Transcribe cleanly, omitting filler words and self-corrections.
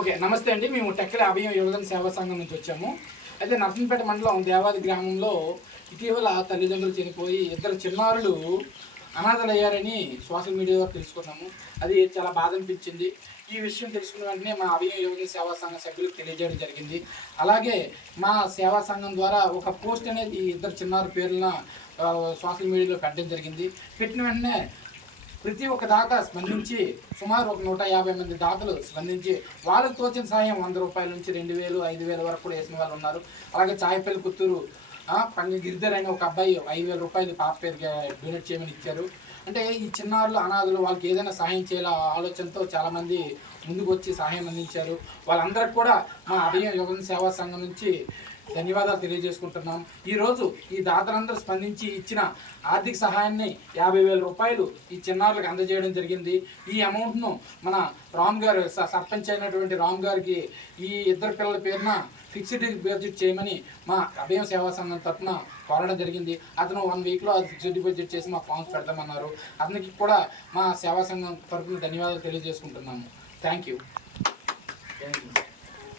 Okay, నమస్తే అండి. మేము టెక్కలి అభయం యువజన సేవా సంఘం నుంచి వచ్చాము. అయితే నర్సంపేట మండలం దేవాది గ్రామంలో ఇటీవల తల్లిదండ్రులు చనిపోయి ఇద్దరు చిన్నారులు అనాథలయ్యారని సోషల్ మీడియాలో తెలుసుకున్నాము. అది చాలా బాధ అనిపించింది. ఈ విషయం తెలుసుకున్న వెంటనే మా అభయం యువజన సేవా సంఘం సభ్యులకు తెలియజేయడం జరిగింది. అలాగే మా సేవా సంఘం ద్వారా ఒక పోస్ట్ అనేది ఇద్దరు చిన్నారు పేర్లను సోషల్ మీడియాలో పెట్టడం జరిగింది. పెట్టిన వెంటనే ప్రతి ఒక్క దాత స్పందించి సుమారు ఒక 150 మంది దాతలు స్పందించి వాళ్ళకు తోచిన సహాయం 100 రూపాయల నుంచి 2000, 5000 వరకు కూడా వేసిన వాళ్ళు ఉన్నారు. అలాగే చాయపల్లి పుత్తూరు పంగ గిరిధర్ అయిన ఒక అబ్బాయి 5000 రూపాయలు పాప పేరుగా డొనేట్ చేయమని ఇచ్చారు. అంటే ఈ చిన్నారులు అనాథలు వాళ్ళకి ఏదైనా సహాయం చేయాల ఆలోచనతో చాలామంది ముందుకు వచ్చి సహాయం అందించారు. వాళ్ళందరికీ కూడా మా అభయం యువజన సేవా సంఘం నుంచి ధన్యవాదాలు తెలియజేసుకుంటున్నాం. ఈరోజు ఈ దాతలందరూ స్పందించి ఇచ్చిన ఆర్థిక సహాయాన్ని 50,000 రూపాయలు ఈ చిన్నారులకు అందజేయడం జరిగింది. ఈ అమౌంట్ను మన రామ్ గారు సర్పంచ్ అయినటువంటి రామ్ గారికి ఈ ఇద్దరు పిల్లల పేరున ఫిక్స్డ్ డిపాజిట్ చేయమని మా అభయం సేవా సంఘం తరఫున కోరడం జరిగింది. అతను 1 వీక్లో అది ఫిక్స్డ్ డిపాజిట్ చేసి మా ఫామ్స్ పెడతామన్నారు. అతనికి కూడా మా సేవా సంఘం తరఫున ధన్యవాదాలు తెలియజేసుకుంటున్నాము. Thank you.